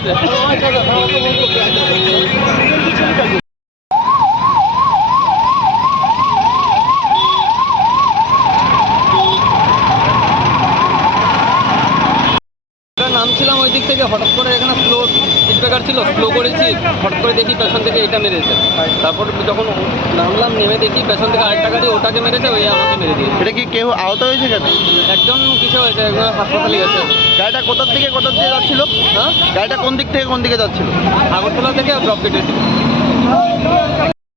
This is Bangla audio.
আছে। নামছিলাম ওই দিক থেকে, হঠাৎ করে এখানে স্পিড ব্রেকার ছিল, স্লো করেছি, হঠাৎ করে দেখি পেছন থেকে এটা মেরেছে। তারপর যখন নামলাম, নেমে দেখি পেছন থেকে আরেকটা গাড়ি ওটাকে মেরেছে, ওই আমাকে মেরে দিয়েছে। এটা কি কেউ আহত হয়েছে কেন? একজন কিছু হয়েছে, একজন হাসপাতালে গেছে। গাড়িটা কোথার থেকে কোথার দিকে যাচ্ছিল? হ্যাঁ, গাড়িটা কোন দিক থেকে কোন দিকে যাচ্ছিল? আগরতলা থেকে ড্রপ কেটেছিল।